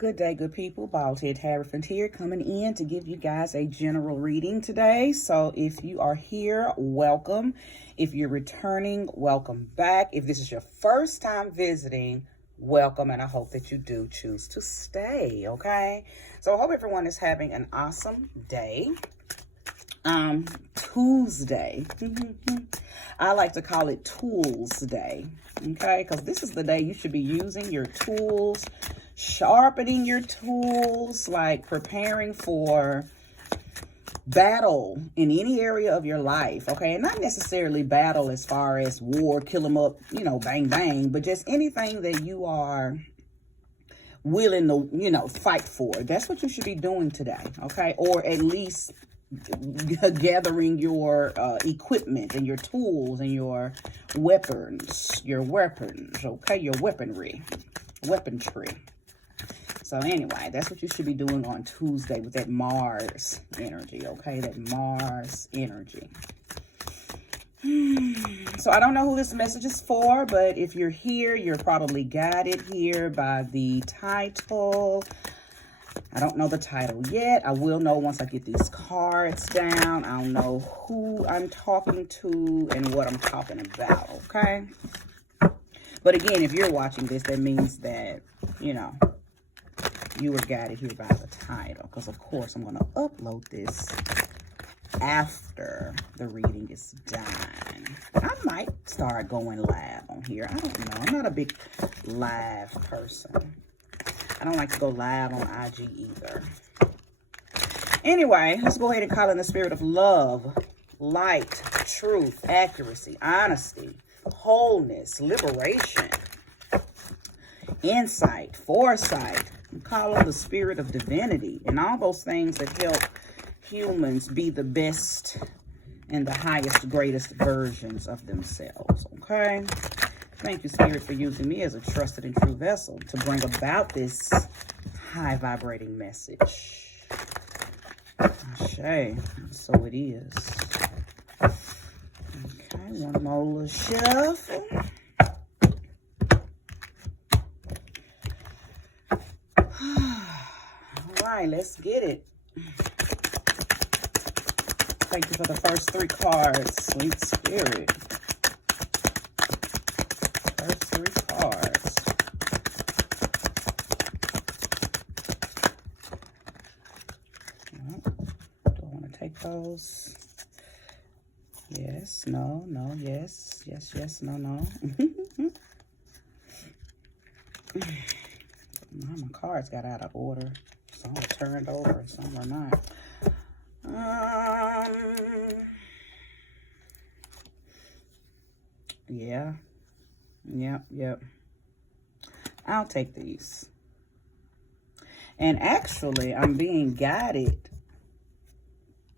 Good day, good people. Bald-head Hierophant here, coming in to give you guys a general reading today. So if you are here, welcome. If you're returning, welcome back. If this is your first time visiting, welcome, and I hope that you do choose to stay, okay? So I hope everyone is having an awesome day. Tuesday. I like to call it Tools Day, okay? Because this is the day you should be using your tools, sharpening your tools, like preparing for battle in any area of your life, okay? And not necessarily battle as far as war, kill them up, bang, bang, but just anything that you are willing to, fight for. That's what you should be doing today, okay? Or at least gathering your equipment and your tools and your weapons, okay? Your weaponry. So anyway, that's what you should be doing on Tuesday with that Mars energy, okay? That Mars energy. So I don't know who this message is for, but if you're here, you're probably guided here by the title. I don't know the title yet. I will know once I get these cards down. I don't know who I'm talking to and what I'm talking about, okay? But again, if you're watching this, that means that, you were guided here by the title. Because, of course, I'm going to upload this after the reading is done. I might start going live on here. I don't know. I'm not a big live person. I don't like to go live on IG either. Anyway, let's go ahead and call in the spirit of love, light, truth, accuracy, honesty, wholeness, liberation, insight, foresight. Call on the spirit of divinity and all those things that help humans be the best and the highest, greatest versions of themselves, okay? Thank you, Spirit, for using me as a trusted and true vessel to bring about this high vibrating message. Ashe, so it is. Okay, one more little shuffle. All right, let's get it. Thank you for the first 3 cards, sweet spirit. First 3 cards. Do I want to take those? Yes, no, yes, no. My cards got out of order. Some are turned over, some are not. Yeah. Yep. I'll take these. And actually, I'm being guided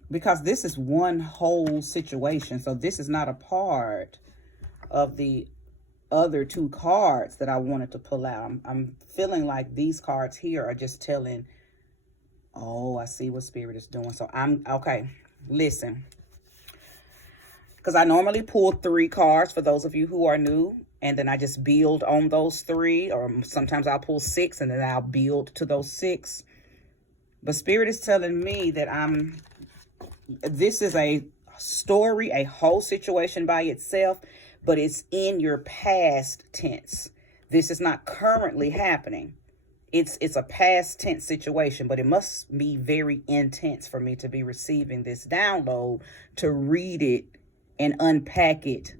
because this is one whole situation. So this is not a part of the other 2 cards that I wanted to pull out. I'm feeling like these cards here are just telling, oh, I see what Spirit is doing. So okay, listen. Because I normally pull 3 cards for those of you who are new. And then I just build on those 3. Or sometimes I'll pull 6 and then I'll build to those 6. But Spirit is telling me that this is a story, a whole situation by itself. But it's in your past tense. This is not currently happening. It's a past tense situation, but it must be very intense for me to be receiving this download, to read it and unpack it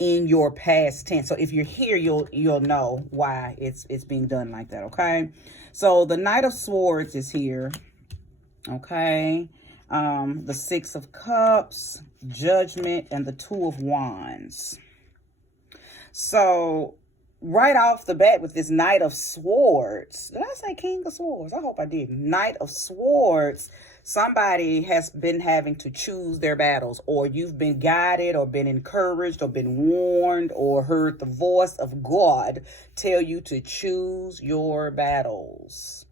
in your past tense. So if you're here, you'll know why it's being done like that, okay? So the Knight of Swords is here, okay? The 6 of Cups, Judgment, and the 2 of Wands. So right off the bat with this Knight of Swords, did I say King of Swords? I hope I did. Knight of Swords, somebody has been having to choose their battles, or you've been guided or been encouraged or been warned or heard the voice of God tell you to choose your battles.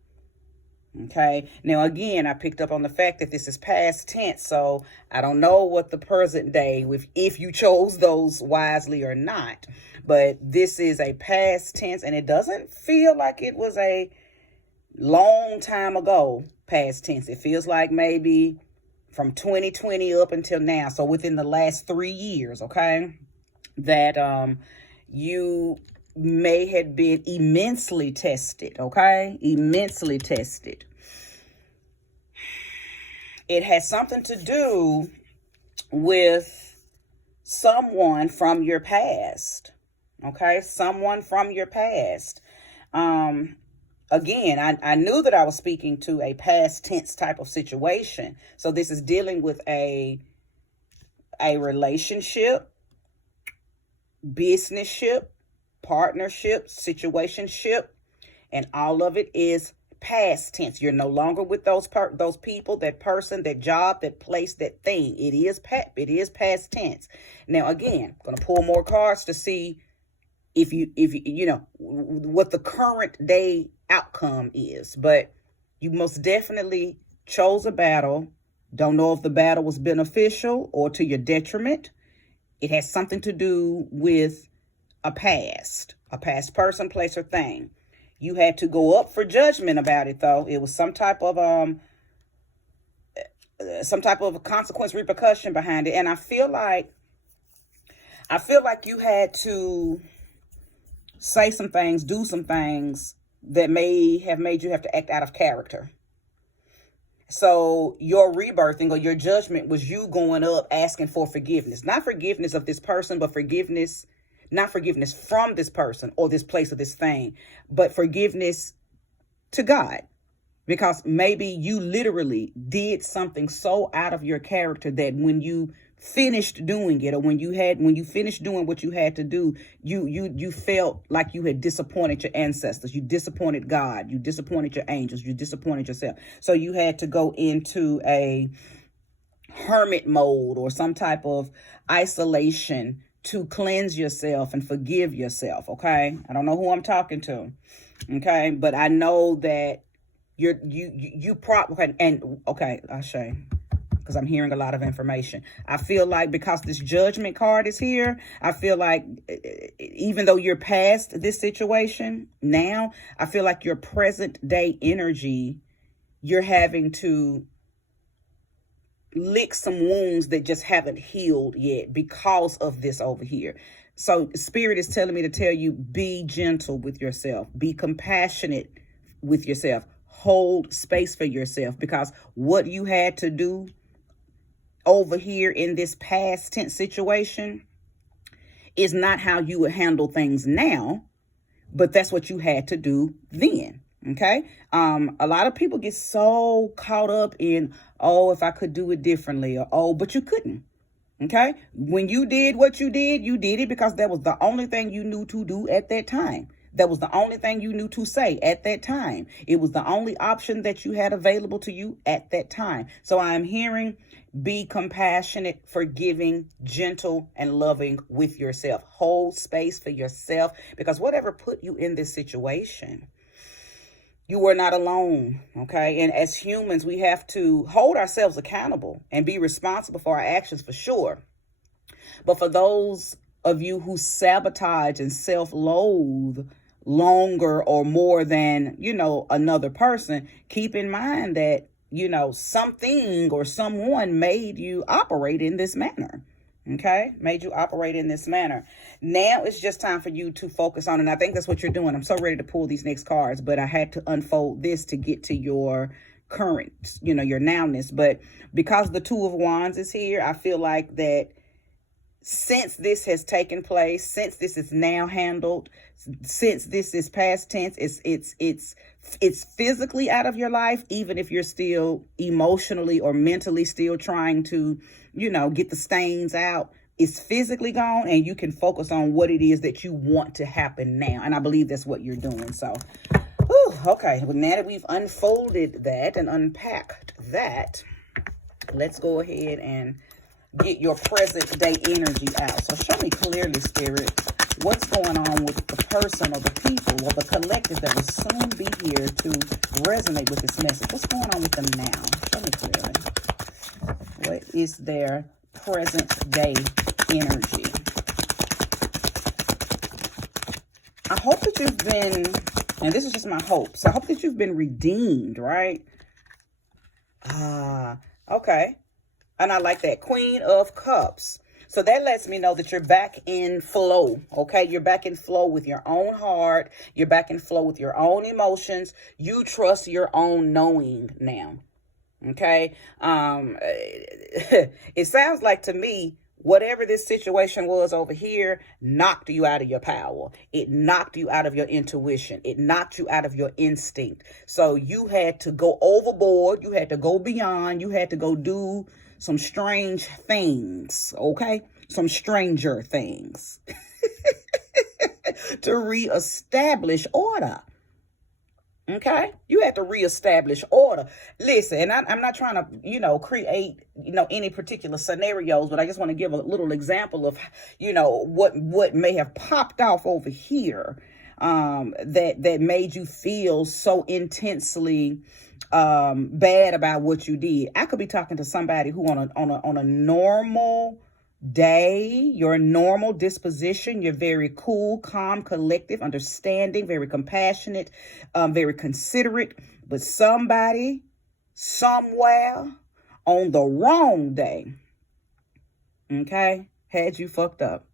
Okay. Now, again, I picked up on the fact that this is past tense, so I don't know what the present day, if you chose those wisely or not. But this is a past tense, and it doesn't feel like it was a long time ago, past tense. It feels like maybe from 2020 up until now. So within the last 3 years, okay, that you may have been immensely tested, okay? Immensely tested. It has something to do with someone from your past, okay? Someone from your past. Again, I knew that I was speaking to a past tense type of situation. So this is dealing with a relationship, businessship, partnership, situationship, and all of it is past tense. You're no longer with those people, that person, that job, that place, that thing. It is past tense. Now, again, I'm going to pull more cards to see if you know what the current day outcome is. But you most definitely chose a battle. Don't know if the battle was beneficial or to your detriment. It has something to do with a past person, place, or thing. You had to go up for judgment about it, though. It was some type of consequence, repercussion behind it. And I feel like you had to say some things, do some things that may have made you have to act out of character. So your rebirthing or your judgment was you going up asking for forgiveness. Not forgiveness of this person, but forgiveness, not forgiveness from this person or this place or this thing, but forgiveness to God. Because maybe you literally did something so out of your character that when you finished doing it, or when you finished doing what you had to do, you felt like you had disappointed your ancestors, you disappointed God, you disappointed your angels, you disappointed yourself. So you had to go into a hermit mode or some type of isolation to cleanse yourself and forgive yourself. Okay, I don't know who I'm talking to. Okay, but I know that Ashe, because I'm hearing a lot of information. I feel like because this judgment card is here, I feel like even though you're past this situation now, I feel like your present day energy, you're having to lick some wounds that just haven't healed yet because of this over here. So Spirit is telling me to tell you, be gentle with yourself, be compassionate with yourself, hold space for yourself, because what you had to do over here in this past tense situation is not how you would handle things now, but that's what you had to do then. Okay. A lot of people get so caught up in, oh, if I could do it differently, or, oh, but you couldn't. Okay. When you did what you did it because that was the only thing you knew to do at that time. That was the only thing you knew to say at that time. It was the only option that you had available to you at that time. So I'm hearing, be compassionate, forgiving, gentle, and loving with yourself. Hold space for yourself, because whatever put you in this situation, you were not alone. Okay. And as humans, we have to hold ourselves accountable and be responsible for our actions, for sure. But for those of you who sabotage and self-loathe longer or more than, another person, keep in mind that, something or someone made you operate in this manner. Okay, made you operate in this manner. Now it's just time for you to focus on, and I think that's what you're doing. I'm so ready to pull these next cards, but I had to unfold this to get to your current, your nowness. But because the Two of Wands is here, I feel like that since this has taken place, since this is now handled, since this is past tense, it's physically out of your life, even if you're still emotionally or mentally still trying to, get the stains out. It's physically gone, and you can focus on what it is that you want to happen now. And I believe that's what you're doing. So, okay. Well, now that we've unfolded that and unpacked that, let's go ahead and get your present day energy out. So show me clearly, Spirit, what's going on with the person or the people or the collective that will soon be here to resonate with this message. What's going on with them now? Show me clearly. What is their present day energy? I hope that you've been And this is just my hope. So I hope that you've been redeemed, right? Okay. And I like that. Queen of Cups. So that lets me know that you're back in flow, okay? You're back in flow with your own heart. You're back in flow with your own emotions. You trust your own knowing now, okay? It sounds like to me, whatever this situation was over here knocked you out of your power. It knocked you out of your intuition. It knocked you out of your instinct. So you had to go overboard. You had to go beyond. You had to go do some strange things, okay? Some stranger things to reestablish order. Okay, you had to reestablish order. Listen, and I'm not trying to, create, any particular scenarios, but I just want to give a little example of, what may have popped off over here, that made you feel so intensely bad about what you did. I could be talking to somebody who on a normal day, your normal disposition, you're very cool, calm, collective, understanding, very compassionate, very considerate, but somebody somewhere on the wrong day, okay, had you fucked up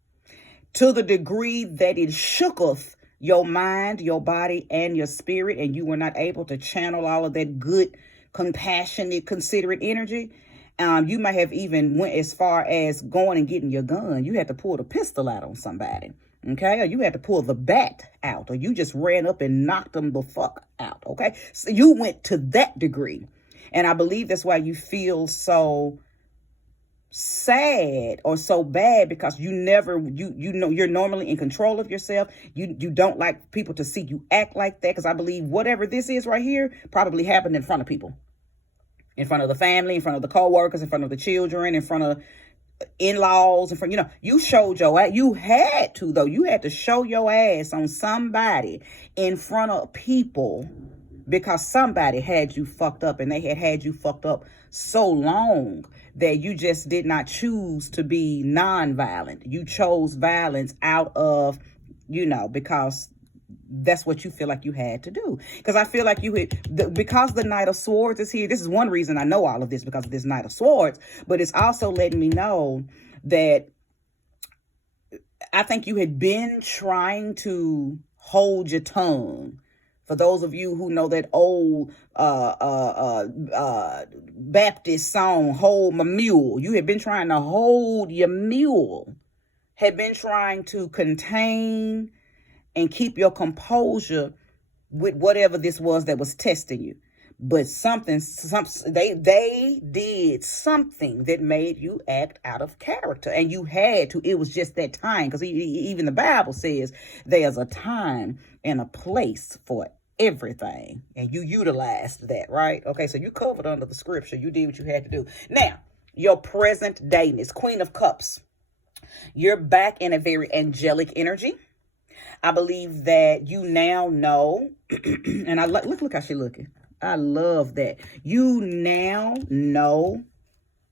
to the degree that it shooketh your mind, your body, and your spirit, and you were not able to channel all of that good, compassionate, considerate energy. You might have even went as far as going and getting your gun. You had to pull the pistol out on somebody, okay? Or you had to pull the bat out, or you just ran up and knocked them the fuck out, okay? So you went to that degree. And I believe that's why you feel so sad or so bad, because you're normally in control of yourself. You don't like people to see you act like that, because I believe whatever this is right here probably happened in front of people. In front of the family, in front of the co-workers, in front of the children, in front of in-laws, in front, you showed your ass. You had to, though. You had to show your ass on somebody in front of people, because somebody had you fucked up, and they had you fucked up so long that you just did not choose to be non-violent. You chose violence out of, because that's what you feel like you had to do. Because I feel like because the Knight of Swords is here. This is one reason I know all of this, because of this Knight of Swords. But it's also letting me know that I think you had been trying to hold your tongue. For those of you who know that old Baptist song, Hold My Mule, you had been trying to hold your mule, had been trying to contain and keep your composure with whatever this was that was testing you. But they did something that made you act out of character, and you had to. It was just that time, because even the Bible says there's a time and a place for everything, and you utilized that, right? Okay, so you covered under the scripture. You did what you had to do. Now, your present dayness, Queen of Cups. You're back in a very angelic energy. I believe that you now know, and look how she's looking. I love that. You now know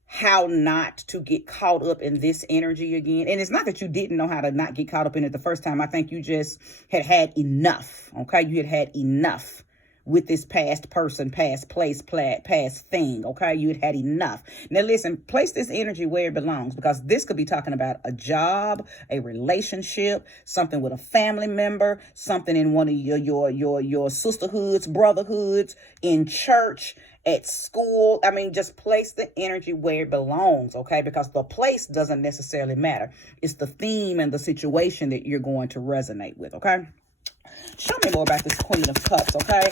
how not to get caught up in this energy again. And it's not that you didn't know how to not get caught up in it the first time. I think you just had enough, okay? You had enough with this past person, past place, past thing, okay? You had enough. Now listen, place this energy where it belongs, because this could be talking about a job, a relationship, something with a family member, something in one of your sisterhoods, brotherhoods, in church, at school. I mean, just place the energy where it belongs, okay? Because the place doesn't necessarily matter. It's the theme and the situation that you're going to resonate with, okay? Show me more about this Queen of Cups, okay?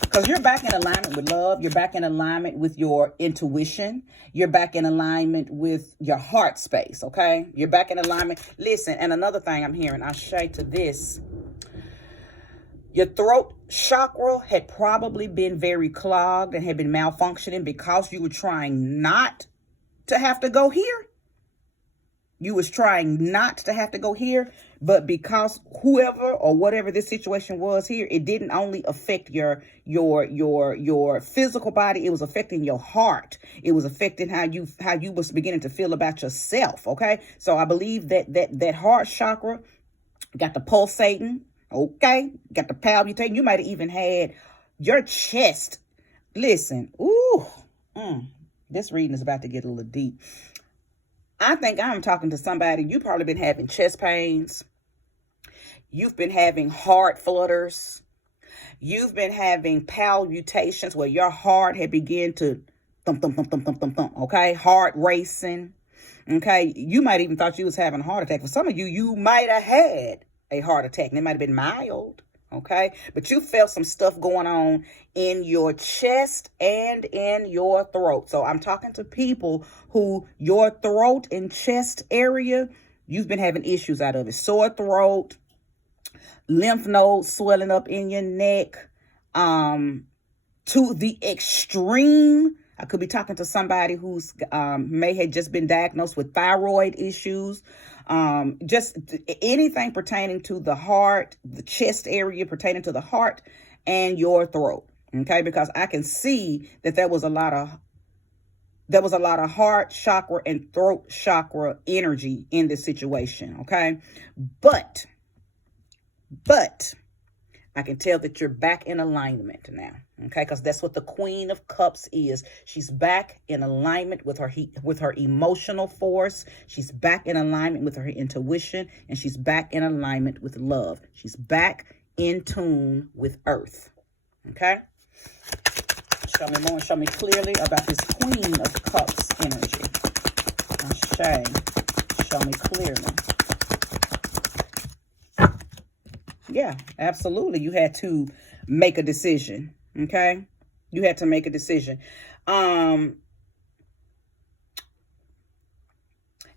Because you're back in alignment with love. You're back in alignment with your intuition. You're back in alignment with your heart space, okay? You're back in alignment. Listen, and another thing I'm hearing, I'll shade to this. Your throat chakra had probably been very clogged and had been malfunctioning because you were trying not to have to go here. You was trying not to have to go here, but because whoever or whatever this situation was here, it didn't only affect your physical body, it was affecting your heart. It was affecting how you was beginning to feel about yourself, okay? So I believe that heart chakra got the pulsating, Okay, got the palpitation. You might have even had your chest. Listen, ooh, this reading is about to get a little deep. I think I'm talking to somebody. You've probably been having chest pains. You've been having heart flutters. You've been having palpitations where your heart had begun to thump, thump, thump, thump, thump, thump, thump. Okay, heart racing. Okay, you might even thought you was having a heart attack. For some of you, you might have had a heart attack, and it might have been mild. Okay, but you felt some stuff going on in your chest and in your throat. So I'm talking to people who your throat and chest area, you've been having issues out of it. Sore throat, lymph nodes swelling up in your neck, to the extreme. I could be talking to somebody who's may have just been diagnosed with thyroid issues. Just anything pertaining to the heart, the chest area pertaining to the heart and your throat. Okay, because I can see that there was a lot of heart chakra and throat chakra energy in this situation. Okay, but I can tell that you're back in alignment now. Okay, because that's what the Queen of Cups is. She's back in alignment with her emotional force. She's back in alignment with her intuition, and she's back in alignment with love. She's back in tune with Earth. Okay? Show me more and show me clearly about this Queen of Cups energy. Show me clearly. Yeah, absolutely. You had to make a decision. Okay, you had to make a decision. And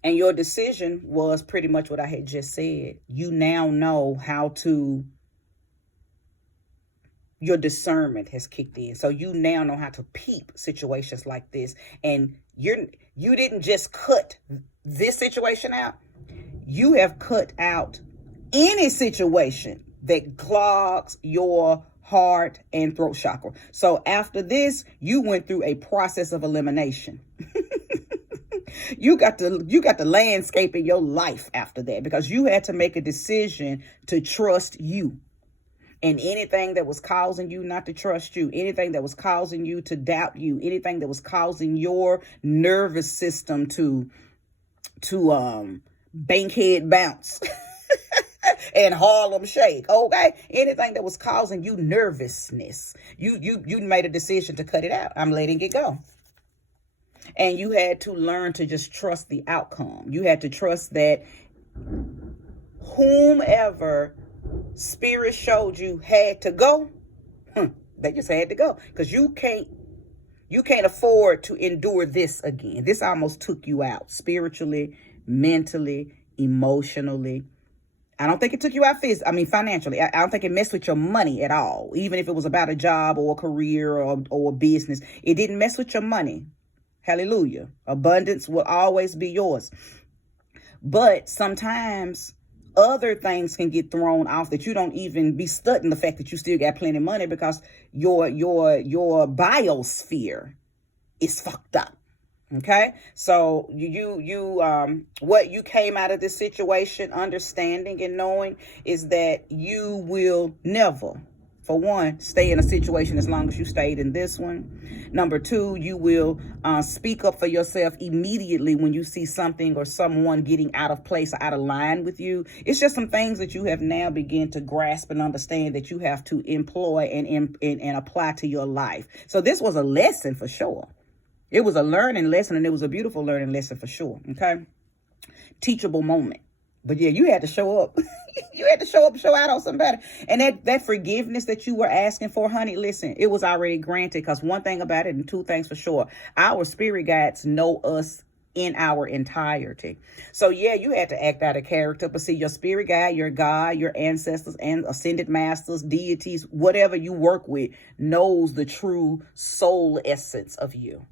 your decision was pretty much what I had just said. You now know how to, your discernment has kicked in. So you now know how to peep situations like this. And you didn't just cut this situation out. You have cut out any situation that clogs your heart and throat chakra. So after this, you went through a process of elimination. You got the landscape in your life after that, because you had to make a decision to trust you. And anything that was causing you not to trust you, anything that was causing you to doubt you, anything that was causing your nervous system to bankhead bounce and Harlem shake, okay? Anything that was causing you nervousness, you made a decision to cut it out. I'm letting it go. And you had to learn to just trust the outcome. You had to trust that whomever Spirit showed you had to go, they just had to go. Because you can't afford to endure this again. This almost took you out spiritually, mentally, emotionally. I don't think it took you out financially. I don't think it messed with your money at all. Even if it was about a job or a career or a business, it didn't mess with your money. Hallelujah. Abundance will always be yours. But sometimes other things can get thrown off that you don't even be studying the fact that you still got plenty of money, because your biosphere is fucked up. Okay, so what you came out of this situation understanding and knowing is that you will never, for one, stay in a situation as long as you stayed in this one. Number two, you will speak up for yourself immediately when you see something or someone getting out of place or out of line with you. It's just some things that you have now begun to grasp and understand that you have to employ and apply to your life. So this was a lesson for sure. It was a learning lesson, and it was a beautiful learning lesson for sure. Okay. Teachable moment. But yeah, you had to show up. You had to show up, show out on somebody. And that forgiveness that you were asking for, honey, listen, it was already granted. Because one thing about it, and two things for sure, our spirit guides know us in our entirety. So yeah, you had to act out of character, but see, your spirit guide, your God, your ancestors and ascended masters, deities, whatever you work with, knows the true soul essence of you.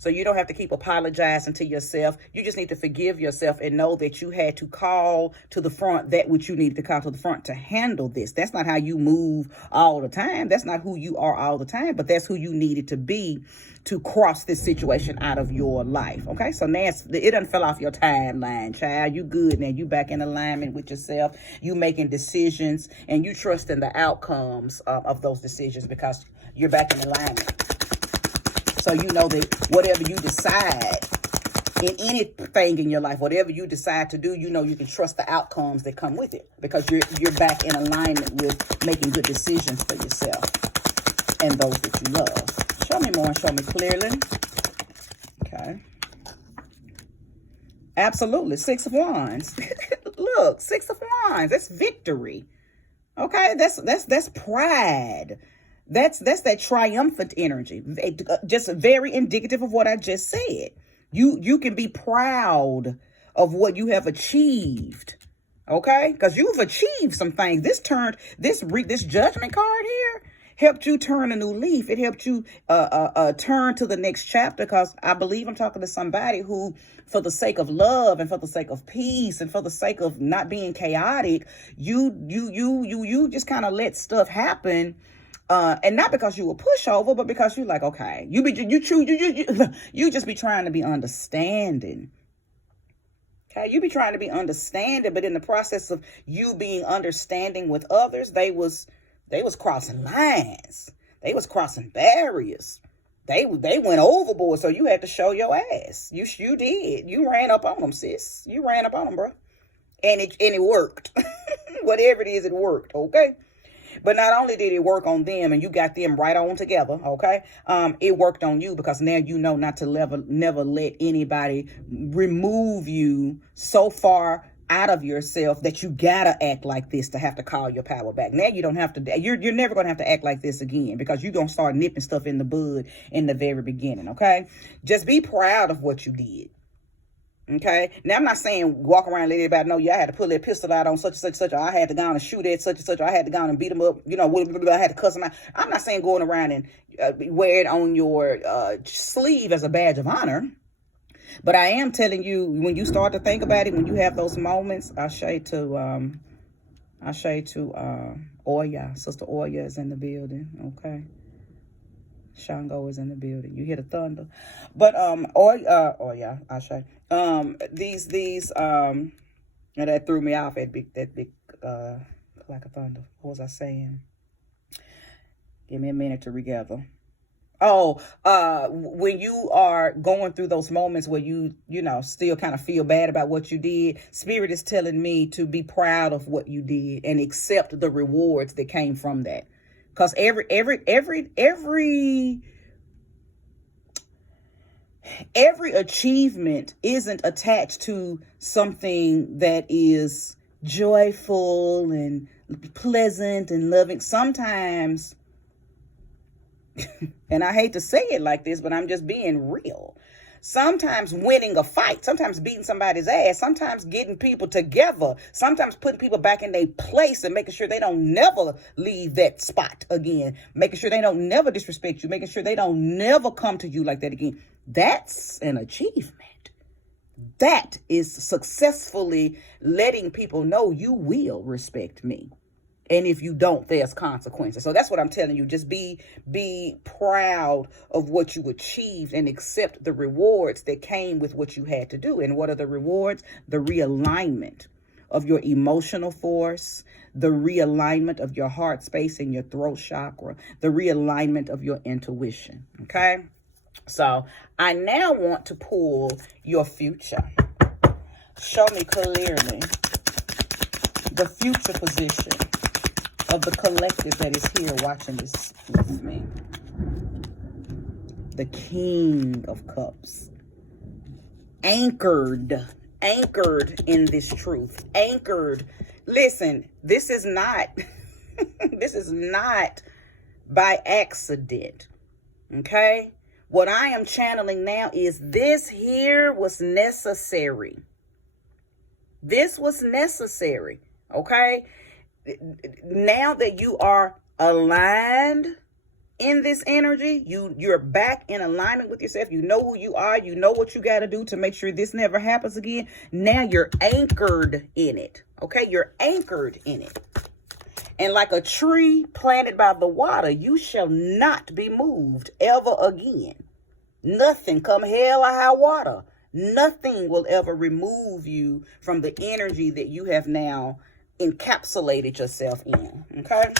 So you don't have to keep apologizing to yourself. You just need to forgive yourself and know that you had to call to the front that which you needed to call to the front to handle this. That's not how you move all the time. That's not who you are all the time, but that's who you needed to be to cross this situation out of your life. Okay, so now it done fell off your timeline, child. You good now. You back in alignment with yourself. You making decisions and you trust in the outcomes of those decisions because you're back in alignment. So you know that whatever you decide in anything in your life, whatever you decide to do, you know you can trust the outcomes that come with it because you're back in alignment with making good decisions for yourself and those that you love. Show me more and show me clearly. Okay. Absolutely. 6 of Wands. Look, 6 of Wands. That's victory. Okay, that's pride. That's that triumphant energy. Just very indicative of what I just said. You can be proud of what you have achieved. Okay, because you've achieved some things. This judgment card here helped you turn a new leaf. It helped you turn to the next chapter, because I believe I'm talking to somebody who, for the sake of love and for the sake of peace and for the sake of not being chaotic, you just kind of let stuff happen. And not because you were pushover, but because you're like, okay, you just be trying to be understanding. Okay, you be trying to be understanding, but in the process of you being understanding with others, they was crossing lines. They was crossing barriers. They went overboard, so you had to show your ass. You did. You ran up on them, sis. You ran up on them, bro. And it worked. Whatever it is, it worked, okay? But not only did it work on them and you got them right on together, okay? It worked on you because now you know not to never let anybody remove you so far out of yourself that you gotta act like this to have to call your power back. Now you don't have to. You're never gonna have to act like this again, because you're gonna start nipping stuff in the bud in the very beginning. Okay, just be proud of what you did. Okay, now I'm not saying walk around and let everybody know, yeah, I had to pull that pistol out on such and such and such, or I had to go and shoot at such and such, or I had to go and beat them up, you know, I had to cuss them out. I'm not saying going around and wear it on your sleeve as a badge of honor. But I am telling you, when you start to think about it, when you have those moments, I say to Oya, Sister Oya is in the building, okay? Shango is in the building. You hear the thunder. But Oya, I say. These and that threw me off, that big clack of thunder. What was I saying? Give me a minute to regather. Oh, when you are going through those moments where you still kind of feel bad about what you did, Spirit is telling me to be proud of what you did and accept the rewards that came from that. Because every achievement isn't attached to something that is joyful and pleasant and loving. Sometimes, and I hate to say it like this, but I'm just being real. Sometimes winning a fight, sometimes beating somebody's ass, sometimes getting people together, sometimes putting people back in their place and making sure they don't never leave that spot again, making sure they don't never disrespect you, making sure they don't never come to you like that again. That's an achievement. That is successfully letting people know you will respect me. And if you don't, there's consequences. So that's what I'm telling you. Just be proud of what you achieved and accept the rewards that came with what you had to do. And what are the rewards? The realignment of your emotional force, the realignment of your heart space and your throat chakra, the realignment of your intuition. Okay? So I now want to pull your future. Show me clearly the future position of the collective that is here watching this with me. The King of Cups. Anchored in this truth. Anchored. Listen, this is not, this is not by accident. Okay? What I am channeling now is this here was necessary. This was necessary. Okay? Now that you are aligned in this energy. You're back in alignment with yourself. You know who you are. You know what you got to do to make sure this never happens again. Now you're anchored in it. Okay, you're anchored in it. And like a tree planted by the water, you shall not be moved ever again. Nothing, come hell or high water, nothing will ever remove you from the energy that you have now encapsulated yourself in. Okay?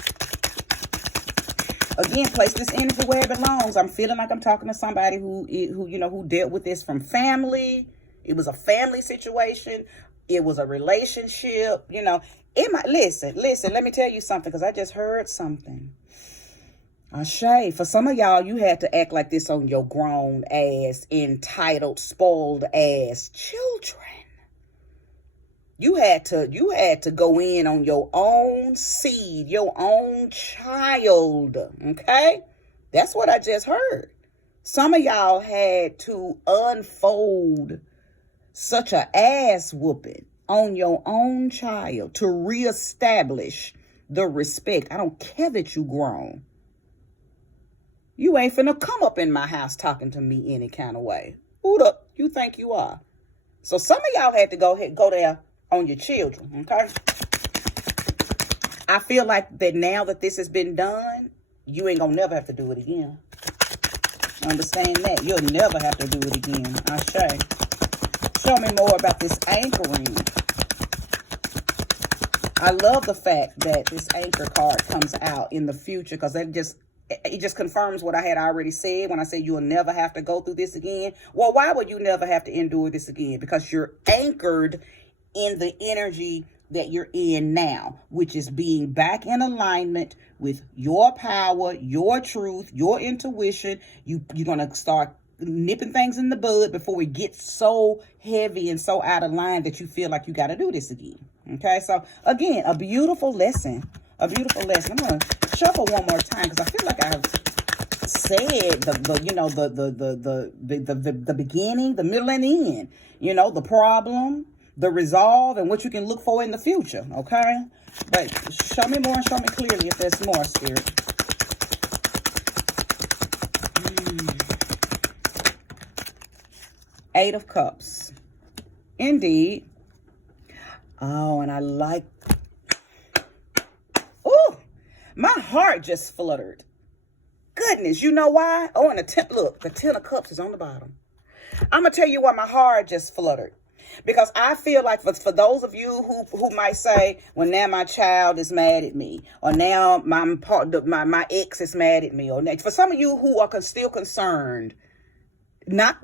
Again, place this energy where it belongs. I'm feeling like I'm talking to somebody who dealt with this from family. It was a family situation. It was a relationship. It might listen. Let me tell you something, because I just heard something. Ashay, for some of y'all, you had to act like this on your grown ass, entitled, spoiled ass children. You had to go in on your own seed, your own child. Okay? That's what I just heard. Some of y'all had to unfold such a ass whooping on your own child to reestablish the respect. I don't care that you grown. You ain't finna come up in my house talking to me any kind of way. Who the you think you are? So some of y'all had to go there on your children, okay? I feel like that now that this has been done, you ain't gonna never have to do it again. Understand that? You'll never have to do it again. Show me more about this anchoring. I love the fact that this anchor card comes out in the future, because it just confirms what I had already said when I said you'll never have to go through this again. Well, why would you never have to endure this again? Because you're anchored in the energy that you're in now, which is being back in alignment with your power, your truth, your intuition. You're going to start nipping things in the bud before it gets so heavy and so out of line that you feel like you got to do this again. Okay, so again, a beautiful lesson. A beautiful lesson. I'm going to shuffle one more time, because I feel like I've said the beginning, the middle, and the end. The problem, the resolve, and what you can look for in the future. Okay, but show me more and show me clearly if there's more, Spirit. Eight of Cups. Indeed. Oh, and I like. My heart just fluttered. Goodness, you know why? Oh, and the 10 of Cups is on the bottom. I'm going to tell you why my heart just fluttered. Because I feel like for those of you who might say, well, now my child is mad at me, or now my ex is mad at me, or for some of you who are still concerned, not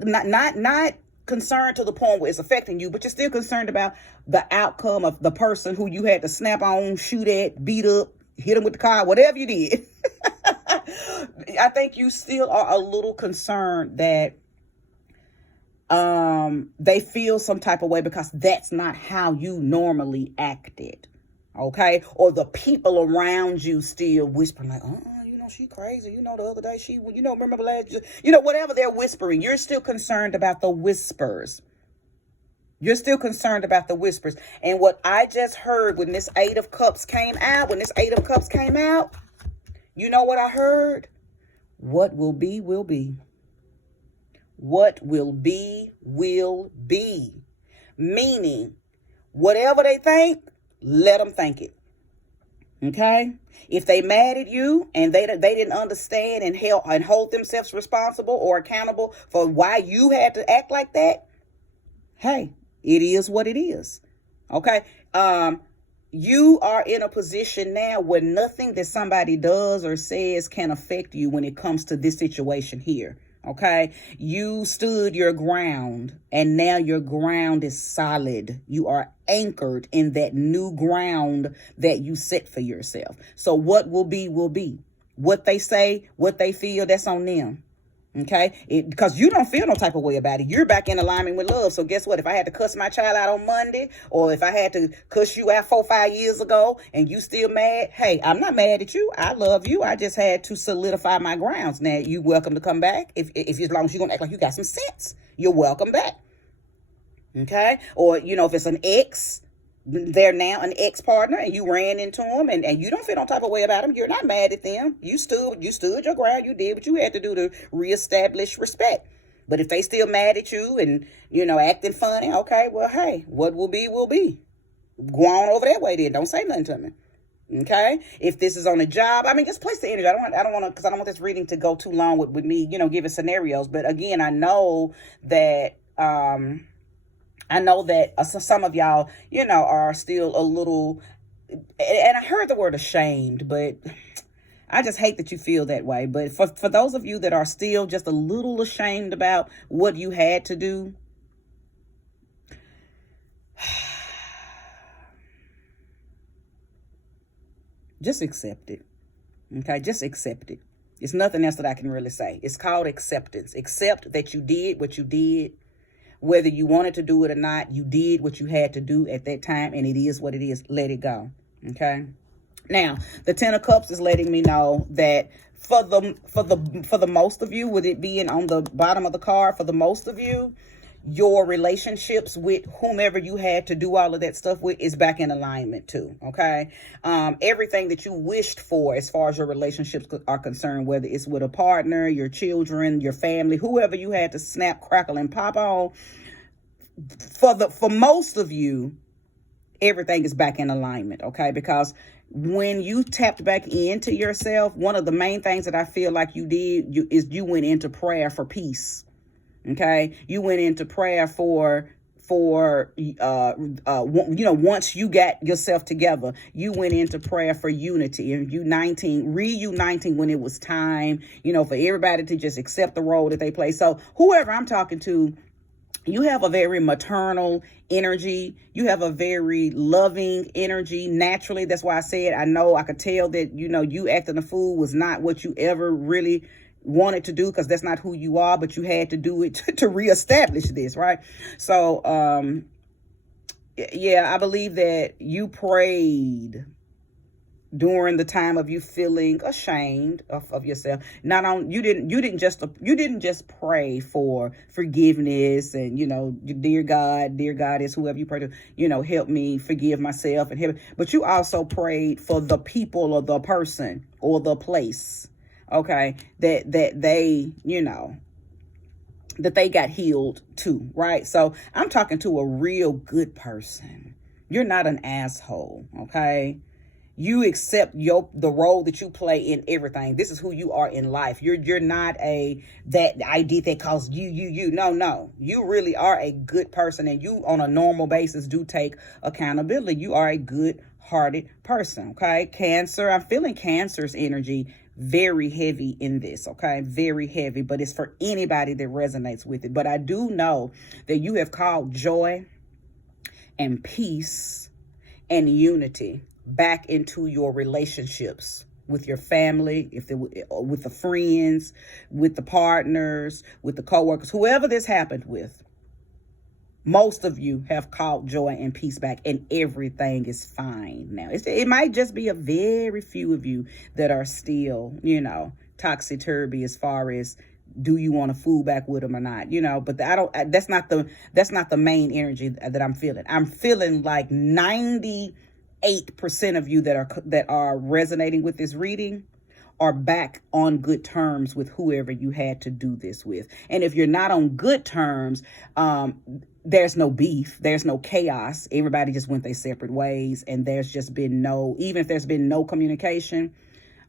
concerned to the point where it's affecting you, but you're still concerned about the outcome of the person who you had to snap on, shoot at, beat up, hit them with the car, whatever you did. I think you still are a little concerned that they feel some type of way because that's not how you normally acted. Okay? Or the people around you still whispering like, she crazy. The other day remember last year, whatever they're whispering, you're still concerned about the whispers. You're still concerned about the whispers. And what I just heard when this 8 of Cups came out, you know what I heard? What will be, will be. What will be, will be. Meaning, whatever they think, let them think it. Okay? If they mad at you and they didn't understand and hold themselves responsible or accountable for why you had to act like that, hey, it is what it is. Okay? You are in a position now where nothing that somebody does or says can affect you when it comes to this situation here. Okay? You stood your ground, and now your ground is solid. You are anchored in that new ground that you set for yourself. So what will be, will be. What they say, what they feel, that's on them. Okay? Because you don't feel no type of way about it. You're back in alignment with love. So guess what? If I had to cuss my child out on Monday, or if I had to cuss you out 4 or 5 years ago and you still mad, hey, I'm not mad at you. I love you. I just had to solidify my grounds. Now, you welcome to come back. If as long as you're going to act like you got some sense, you're welcome back. Okay? Or, if it's an ex, they're now an ex-partner and you ran into them and you don't feel no type of way about them. You're not mad at them. You stood your ground. You did what you had to do to reestablish respect. But if they still mad at you and, acting funny, okay, well, hey, what will be, will be. Go on over that way then. Don't say nothing to me. Okay? If this is on a job, just place the energy. I don't want to, because I don't want this reading to go too long with me, giving scenarios. But again, I know that, some of y'all, are still a little, and I heard the word ashamed, but I just hate that you feel that way. But for those of you that are still just a little ashamed about what you had to do, just accept it. Okay, just accept it. It's nothing else that I can really say. It's called acceptance. Accept that you did what you did. Whether you wanted to do it or not, you did what you had to do at that time, and it is what it is. Let it go. Okay. Now, the Ten of Cups is letting me know that for the most of you, with it being on the bottom of the card, for the most of you, your relationships with whomever you had to do all of that stuff with is back in alignment too. Okay. Everything that you wished for as far as your relationships are concerned, whether it's with a partner, your children, your family, whoever you had to snap, crackle, and pop on, for most of you, everything is back in alignment. Okay. Because when you tapped back into yourself, one of the main things that I feel like you did is you went into prayer for peace. Okay, you went into prayer for once you got yourself together, you went into prayer for unity and reuniting when it was time, for everybody to just accept the role that they play. So whoever I'm talking to, you have a very maternal energy. You have a very loving energy naturally. That's why I said, I could tell that, you acting a fool was not what you ever really wanted to do, because that's not who you are, but you had to do it to reestablish this, right? So, yeah, I believe that you prayed during the time of you feeling ashamed of yourself. You didn't just pray for forgiveness and, dear God is whoever you pray to, help me forgive myself and help. But you also prayed for the people or the person or the place. Okay, that they, that they got healed too, right? So I'm talking to a real good person. You're not an asshole, okay? You accept the role that you play in everything. This is who you are in life. You're not that I did that cause you. No. You really are a good person, and you on a normal basis do take accountability. You are a good-hearted person, okay? Cancer, I'm feeling Cancer's energy very heavy in this, okay? Very heavy, but it's for anybody that resonates with it. But I do know that you have called joy and peace and unity back into your relationships with your family, with the friends, with the partners, with the coworkers, whoever this happened with. Most of you have called joy and peace back, and everything is fine now. It might just be a very few of you that are still, topsy-turvy as far as do you want to fool back with them or not, but that's not the main energy that I'm feeling. I'm feeling like 98% of you that are resonating with this reading are back on good terms with whoever you had to do this with. And if you're not on good terms, there's no beef, there's no chaos. Everybody just went their separate ways, and there's just been even if there's been no communication,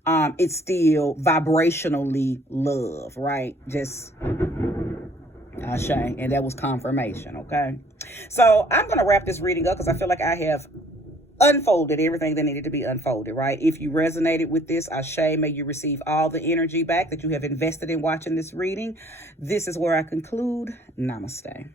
it's still vibrationally love, right? Just Ashe, and that was confirmation, okay? So I'm going to wrap this reading up because I feel like I have unfolded everything that needed to be unfolded, right? If you resonated with this, Ashe, may you receive all the energy back that you have invested in watching this reading. This is where I conclude. Namaste.